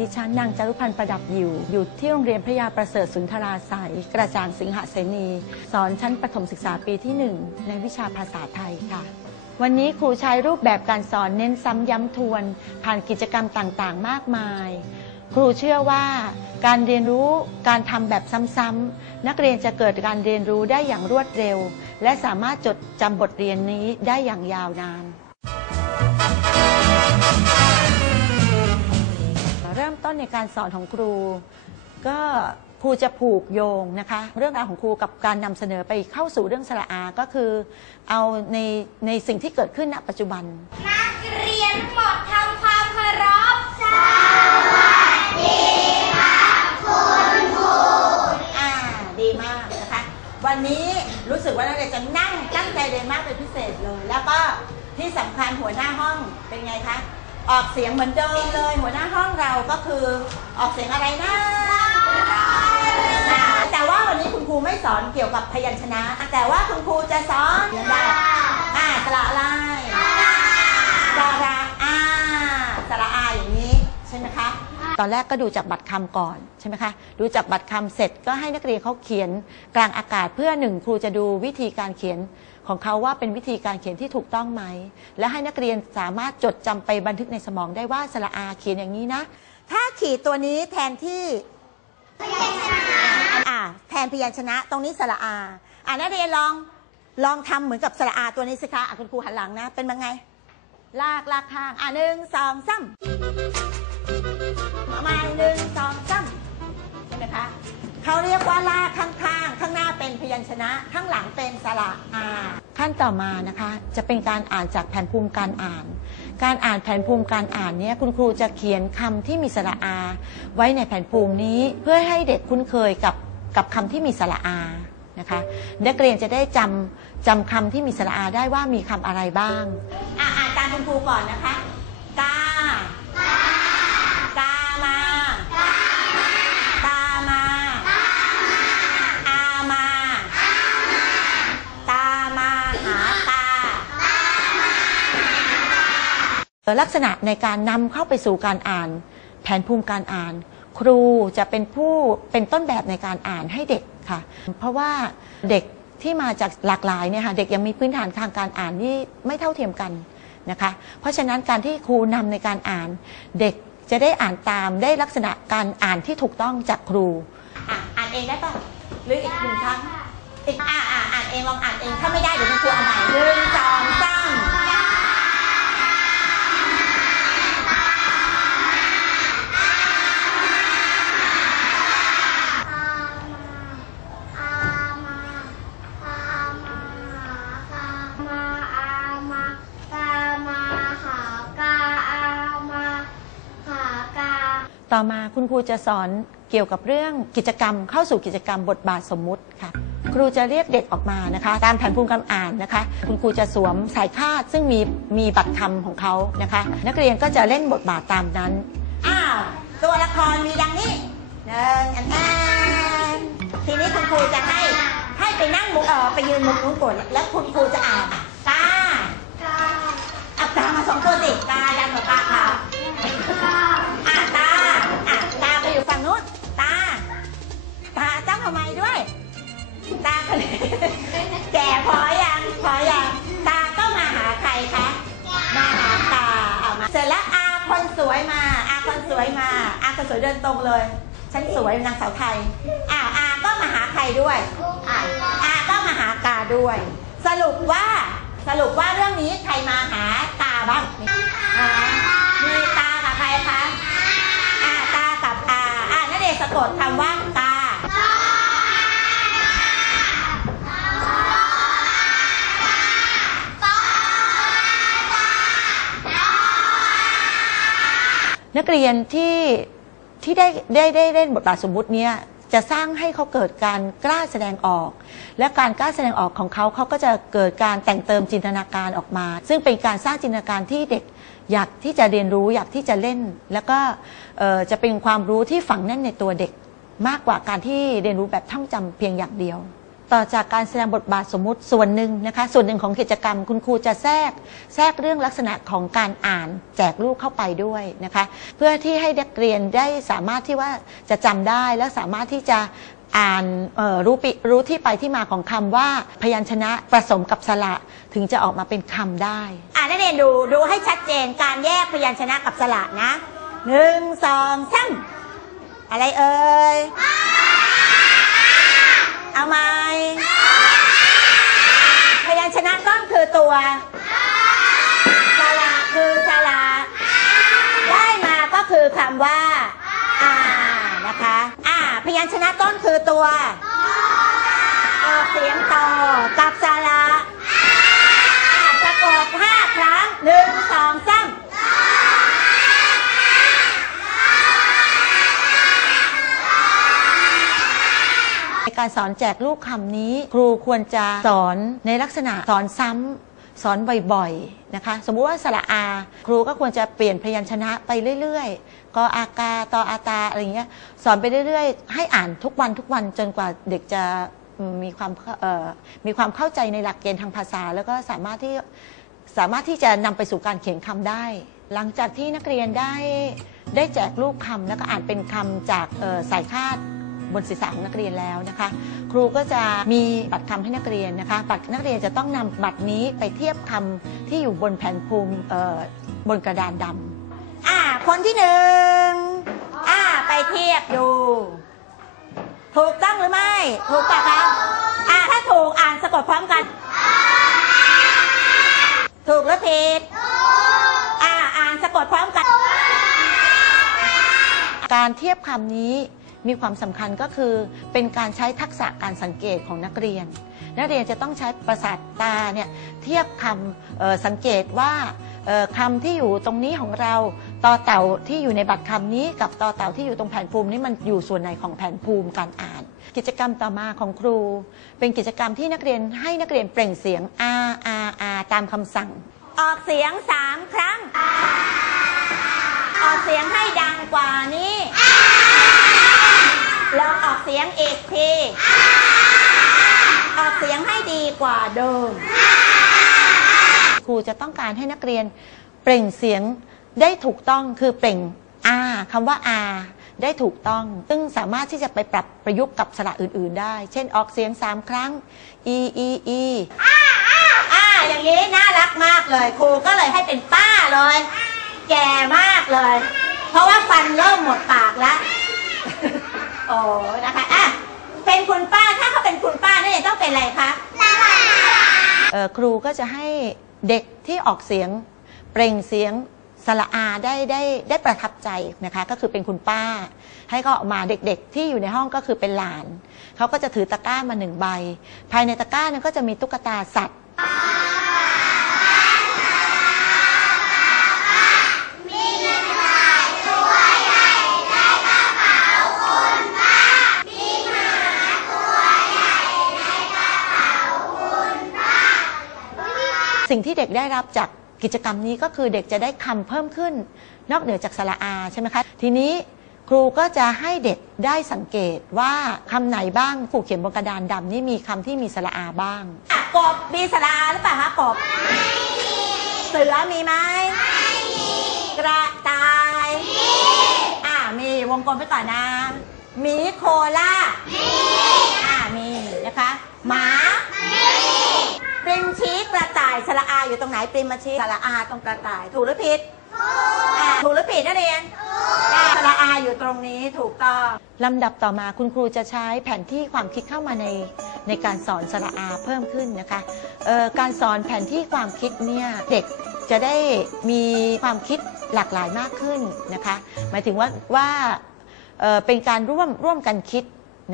ดิฉันนางจารุพันธ์ประดับอยู่ อยู่ที่โรงเรียนพระยาประเสริฐสุนทราสายกระจางสิงหเสนี สอนชั้นประถมศึกษาปีที่ 1 ในวิชาภาษาไทยค่ะ วันนี้ครูใช้รูปแบบการสอนเน้นซ้ำย้ำทวน ผ่านกิจกรรมต่างๆ มากมาย ครูเชื่อว่าการเรียนรู้การทำแบบซ้ำๆนักเรียนจะเกิดการเรียนรู้ได้อย่างรวดเร็ว และสามารถจดจำบทเรียนนี้ได้อย่างยาวนาน เริ่มต้นในการสอนของครู ก็ครูจะผูกโยงนะคะ เรื่องราวของครูกับการนำเสนอไปเข้าสู่เรื่องสระอาก็คือ เอาในในสิ่งที่เกิดขึ้นณปัจจุบัน นักเรียน ออกเสียงเหมือนเดิมเลย หัวหน้าห้องเราก็คือออกเสียงอะไรนะอ่าแต่ว่าวันนี้คุณครูไม่สอนเกี่ยวกับพยัญชนะ แต่ว่าคุณครูจะสอนได้อ่าสระอะไรสระอาสระอาอย่างนี้ใช่ไหมคะตอนแรกก็ดูจากบัตรคำก่อนใช่ไหมคะดูจากบัตรคำเสร็จก็ให้นักเรียนเขาเขียนกลางอากาศเพื่อหนึ่งครูจะดูวิธีการเขียน ของเขาว่าเป็นวิธีการเขียนที่ถูกต้องไหม และให้นักเรียนสามารถจดจำไปบันทึกในสมองได้ว่าสระอาเขียนอย่างนี้นะ ถ้าขีดตัวนี้แทนที่อ่าแทนพยัญชนะตรงนี้สระอาอ่านักเรียนลองลองทำเหมือนกับสระอาตัวนี้สิคะอะคุณครูหันหลังนะ เป็นยังไง ลากลากข้าง อะหนึ่งสองสามประมาณหนึ่งสองสามใช่ไหมคะ เขาเรียกว่าลากข้างๆข้างหน้าเป็นพยัญชนะ ข้างหลังเป็นสระอาขั้นต่อมานะคะ จะเป็นการอ่านจากแผนภูมิการอ่าน การอ่านแผนภูมิการอ่านเนี้ยคุณครูจะเขียนคำที่มีสระอา ไว้ในแผนภูมินี้เพื่อให้เด็กคุ้นเคยกับกับคำที่มีสระอานะคะนักเรียนจะได้จำจำคำที่มีสระอาได้ว่ามีคำอะไรบ้าง อะอ่านตามคุณครูก่อนนะคะ ลักษณะในการนำเข้าไปสู่การอ่าน แผนภูมิการอ่าน ครูจะเป็นผู้เป็นต้นแบบในการอ่านให้เด็กค่ะ เพราะว่าเด็กที่มาจากหลากหลายเนี่ยค่ะเด็กยังมีพื้นฐานทางการอ่านที่ไม่เท่าเทียมกันนะคะ เพราะฉะนั้นการที่ครูนำในการอ่าน เด็กจะได้อ่านตามได้ลักษณะการอ่านที่ถูกต้องจากครู อะอ่านเองได้ปะหรืออีกหนึ่งครั้งอีกอ่าอ่าอ่านเองลองอ่านเองถ้าไม่ได้เดี๋ยวคุณครูเอาใหม่หนึ่งสอง อมาคุณครูจะสอนเกี่ยวกับเรื่องกิจกรรม เข้าสู่กิจกรรมบทบาทสมมุติค่ะ ครูจะเรียกเด็กออกมานะคะตามแผนภูมิการอ่านนะคะ คุณครูจะสวมสายคาดซึ่งมีมีบัตรคำของเขานะคะ นักเรียนก็จะเล่นบทบาทตามนั้นอ้าวตัวละครมีดังนี้หนึ่งอันแอนทีนี้คุณครูจะให้ให้ไปนั่งมุมเออไปยืนมุมนู้นก่อนแล้วคุณครูจะอ่าน วยมาอาคนสวยเดินตรงเลย ฉันสวยนางสาวไทยอ่าอาก็มาหาใครด้วยอะอาก็มาหากาด้วย สรุปว่าสรุปว่าเรื่องนี้ใครมาหาตาบ้างอ่ามีตากับใครคะอาตากับอาอ่านั่นเองสะกดคำว่า เรียนที่ที่ได้ได้ได้เล่นบทบาทสมมุติเนี้ยจะสร้างให้เขาเกิดการกล้าแสดงออก และการกล้าแสดงออกของเขาเขาก็จะเกิดการแต่งเติมจินตนาการออกมา ซึ่งเป็นการสร้างจินตนาการที่เด็กอยากที่จะเรียนรู้อยากที่จะเล่น แล้วก็จะเป็นความรู้ที่ฝังแน่นในตัวเด็ก มากกว่าการที่เรียนรู้แบบท่องจำเพียงอย่างเดียว ต่อจากการแสดงบทบาทสมมุติส่วนหนึ่งนะคะส่วนหนึ่งของกิจกรรมคุณครูจะแทรก แทรกเรื่องลักษณะของการอ่านแจกลูกเข้าไปด้วยนะคะเพื่อที่ให้นักเรียนได้สามารถที่ว่าจะจำได้และสามารถที่จะอ่านออรู้ปิรู้ที่ไปที่มาของคำว่าพยัญชนะผสมกับสระถึงจะออกมาเป็นคำได้ อ่านักเรียนดูดูให้ชัดเจนการแยกพยัญชนะกับสระนะหนึ่งสองสามอะไรเอ่ยเอามพยัญชนะือตัวสละคือสละได้มาก็คือคำว่า อ่านะคะ อ่า พยัญชนะต้นคือตัวออกเสียงต่อกับสละ สะกดห้าครั้งหนึ่งสองสาม ใน การสอนแจกลูกคำนี้ ครูควรจะสอนในลักษณะสอนซ้ำสอนบ่อยๆนะคะ สมมุติว่าสระอา ครูก็ควรจะเปลี่ยนพยัญชนะไปเรื่อยๆ กออากาตออาตาอะไรอย่างเงี้ยสอนไปเรื่อยๆ ให้อ่านทุกวันทุกวันจนกว่าเด็กจะมีความมีความเข้าใจในหลักเกณฑ์ทางภาษา แล้วก็สามารถที่สามารถที่จะนำไปสู่การเขียนคำได้ หลังจากที่นักเรียนได้ได้แจกลูกคำแล้วก็อ่านเป็นคำจากสายคาด บนศีรษะของนักเรียนแล้วนะคะ ครูก็จะมีบัตรคำให้นักเรียนนะคะ บัตรนักเรียนจะต้องนำบัตรนี้ไปเทียบคำที่อยู่บนแผ่นภูมิเอ่อบนกระดานดำอ่าคนที่หนึ่งอ่าไปเทียบดู ถูกต้องหรือไม่ ถูกปะคะอ่าถ้าถูกอ่านสะกดพร้อมกัน ถูกหรือผิดอ่าอ่านสะกดพร้อมกัน การเทียบคำนี้ มีความสำคัญก็คือเป็นการใช้ทักษะการสังเกตของนักเรียน นักเรียนจะต้องใช้ประสาทตาเนี่ยเทียบคำสังเกตว่าคำที่อยู่ตรงนี้ของเราต่อเต่าที่อยู่ในบัตรคำนี้ กับต่อเต่าที่อยู่ตรงแผ่นภูมินี้มันอยู่ส่วนไหนของแผ่นภูมิการอ่าน กิจกรรมต่อมาของครู เป็นกิจกรรมที่นักเรียนให้นักเรียนเปล่งเสียงอาอาอาตามคำสั่ง ออกเสียงสามครั้ง ออกเสียงให้ดังกว่านี้ ลองออกเสียงอีกทีออกเสียงให้ดีกว่าเดิม ครูจะต้องการให้นักเรียนเปล่งเสียงได้ถูกต้องคือเปล่งอาคำว่าอาได้ถูกต้อง ซึ่งสามารถที่จะไปปรับประยุกต์กับสระอื่น ๆ ได้ เช่นออกเสียง3ครั้ง e e e อ่าอย่างนี้น่ารักมากเลย ครูก็เลยให้เป็นป้าเลย แก่มากเลย เพราะว่าฟันเริ่มหมดปากแล้ว นะคะอะเป็นคุณป้าถ้าเขาเป็นคุณป้าเนี่ยต้องเป็นอะไรคะเอ่อครูก็จะให้เด็กที่ออกเสียง เปล่งเสียงสระอาได้ได้ได้ประทับใจนะคะ ก็คือเป็นคุณป้า ให้ก็ออกมาเด็กๆ ที่อยู่ในห้องก็คือเป็นหลานเขาก็จะถือตะกร้ามาหนึ่งใบ ภายในตะกร้านั้นก็จะมีตุ๊กตาสัตว์ สิ่งที่เด็กได้รับจากกิจกรรมนี้ก็คือเด็กจะได้คำเพิ่มขึ้น นอกเหนือจากสระอาใช่ไหมคะทีนี้ครูก็จะให้เด็กได้สังเกตว่าคำไหนบ้างครูเขียนบนกระดานดำนี่มีคำที่มีสระอาบ้างกบมีสระอาหรือเปล่าคะกบเสือมีไหมกระต่ายอ่ามีวงกลมไปก่อนนะหมีโคล่าอ่ามีนะคะหมา ปริมชี้กระต่าย สระอาอยู่ตรงไหนปริมมาชี้สระอาตรงกระต่าย ถูกหรือผิดอ่าถูกหรือผิดนักเรียนอ่าสระอาอยู่ตรงนี้ถูกต้องลำดับต่อมาคุณครูจะใช้แผนที่ความคิดเข้ามาในในการสอนสระอาเพิ่มขึ้นนะคะเอ่อการสอนแผนที่ความคิดเนี่ยเด็กจะได้มีความคิดหลากหลายมากขึ้นนะคะหมายถึงว่าว่าเอ่อเป็นการร่วมร่วมกันคิด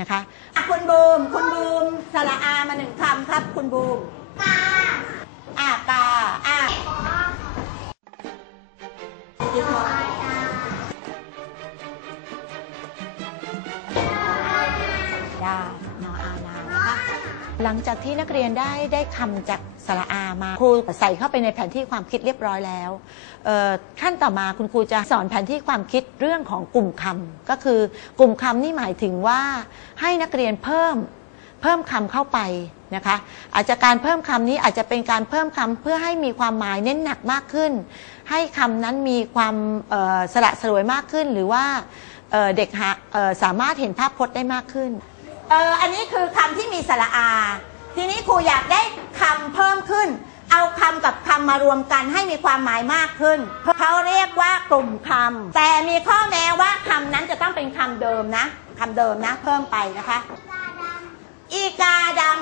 นะคะอะคุณบูมคุณบูมสระอามาหนึ่งคำครับ คุณบูมกา อ่ากาอ่าที่คอดานออานานะคะหลังจากที่นักเรียนได้ได้คำจากสระอามาครูใส่เข้าไปในแผนที่ความคิดเรียบร้อยแล้วขั้นต่อมาคุณครูจะสอนแผนที่ความคิดเรื่องของกลุ่มคำก็คือกลุ่มคำนี่หมายถึงว่าให้นักเรียนเพิ่ม เพิ่มคำเข้าไปนะคะอาจจะการเพิ่มคำนี้อาจจะเป็นการเพิ่มคำเพื่อให้มีความหมายเน้นหนักมากขึ้น ให้คำนั้นมีความสละสลวยมากขึ้น หรือว่าเเด็กสามารถเห็นภาพพจน์ได้มากขึ้นอ,อันนี้คือคำที่มีสระอา ทีนี้ครูอยากได้คำเพิ่มขึ้น เอาคำกับคำมารวมกันให้มีความหมายมากขึ้นเขาเรียกว่ากลุ่มคำแต่มีข้อแม้ว่าคำนั้นจะต้องเป็นคำเดิมนะคำเดิมนะเพิ่มไปนะคะ อีกาดำ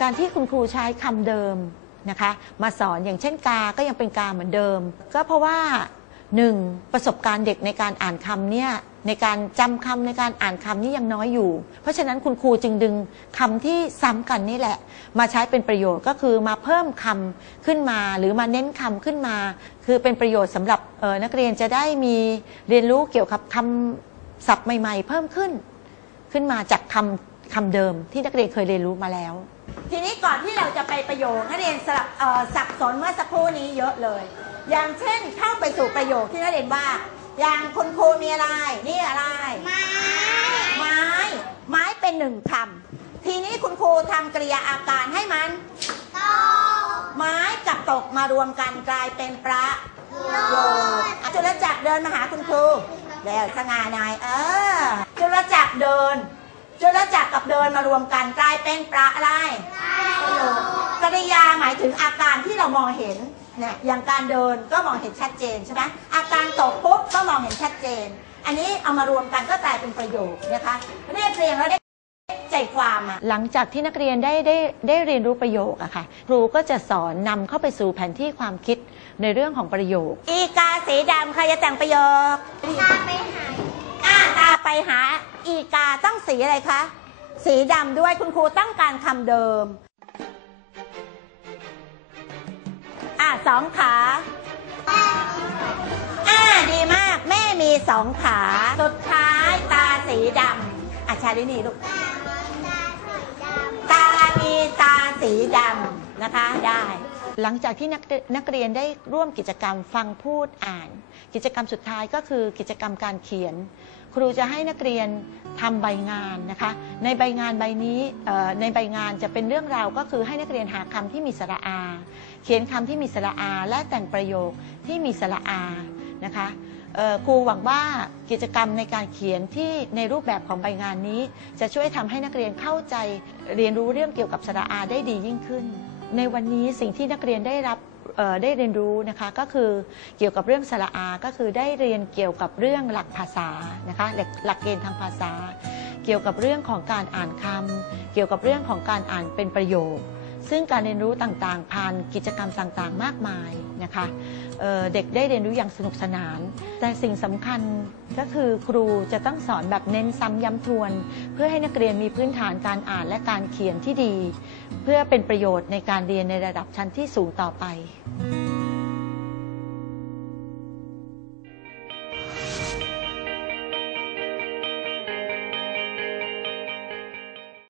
การที่คุณครูใช้คำเดิมนะคะ มาสอนอย่างเช่นกา ก็ยังเป็นกาเหมือนเดิม ก็เพราะว่า หนึ่งประสบการณ์เด็กในการอ่านคำเนี่ยในการจำคำในการอ่านคำนี่ยังน้อยอยู่ เพราะฉะนั้นคุณครูจึงดึงคำที่ซ้ำกันนี่แหละ มาใช้เป็นประโยชน์ก็คือมาเพิ่มคำขึ้นมา หรือมาเน้นคำขึ้นมา คือเป็นประโยชน์สำหรับออนักเรียนจะได้มีเรียนรู้เกี่ยวกับคำศัพท์ใหม่ ๆ เพิ่มขึ้น ขึ้นมาจากคำคำเดิมที่นักเรียนเคยเรียนรู้มาแล้ว ทีนี้ก่อนที่เราจะไปประโยคนักเรียนสลับเอ่อสับสนเมื่อสักครู่นี้เยอะเลย อย่างเช่นเข้าไปสู่ประโยคที่นักเรียนว่า อย่างคุณครูมีอะไร นี่อะไร ไม้ ไม้ ไม้เป็นหนึ่งคำทีนี้คุณครูทำกริยาอาการให้มันโตไม้กับตกมารวมกันกลายเป็นประโยคอะจุลจักรเดินมาหาคุณครู แล้วสง่าหน่อยเออ จุลจักรเดิน จุลจักรกับเดินมารวมกันกลายเป็นประอะไรประโยคกริยาหมายถึงอาการที่เรามองเห็นเนี่ยอย่างการเดินก็มองเห็นชัดเจนใช่ไหมอาการตกปุ๊บก็มองเห็นชัดเจน อันนี้เอามารวมกันก็กลายเป็นประโยคนะคะเรียบเรียงแล้วได้ใจความอะหลังจากที่นักเรียนได้ได้ได้เรียนรู้ประโยคอะค่ะ ครูก็จะสอนนำเข้าไปสู่แผนที่ความคิดในเรื่องของประโยค อีกาสีดำใครจะแต่งประโยคตาไปหายอ่าตาไปหา อีกาต้องสีอะไรคะสีดำด้วยคุณครูต้องการคำเดิม สองขา อ่าดีมาก แม่มีสองขา สุดท้ายตาสีดำอะชาลินีลูกตามีตาสีดำตามีตาสีดำนะคะได้ หลังจากที่นักนักเรียนได้ร่วมกิจกรรมฟังพูดอ่าน กิจกรรมสุดท้ายก็คือกิจกรรมการเขียน ครูจะให้นักเรียนทำใบงานนะคะ ในใบงานใบนี้ในใบงานจะเป็นเรื่องราวก็คือให้นักเรียนหาคำที่มีสระอา เขียนคำที่มีสระอา และแต่งประโยคที่มีสระอานะคะครูหวังว่ากิจกรรมในการเขียนที่ในรูปแบบของใบงานนี้ จะช่วยทำให้นักเรียนเข้าใจเรียนรู้เรื่องเกี่ยวกับสระอาได้ดียิ่งขึ้น ในวันนี้สิ่งที่นักเรียนได้รับได้เรียนรู้นะคะก็คือเกี่ยวกับเรื่องสระอา ก็คือได้เรียนเกี่ยวกับเรื่องหลักภาษานะคะหลักหลักเกณฑ์ทางภาษา เกี่ยวกับเรื่องของการอ่านคำเกี่ยวกับเรื่องของการอ่านเป็นประโยค ซึ่งการเรียนรู้ต่างๆ ผ่านกิจกรรมต่างๆ มากมายนะคะเเด็กได้เรียนรู้อย่างสนุกสนาน แต่สิ่งสำคัญก็คือครูจะต้องสอนแบบเน้นซ้ำย้ำทวน เพื่อให้นักเรียนมีพื้นฐานการอ่านและการเขียนที่ดี เพื่อเป็นประโยชน์ในการเรียนในระดับชั้นที่สูงต่อไป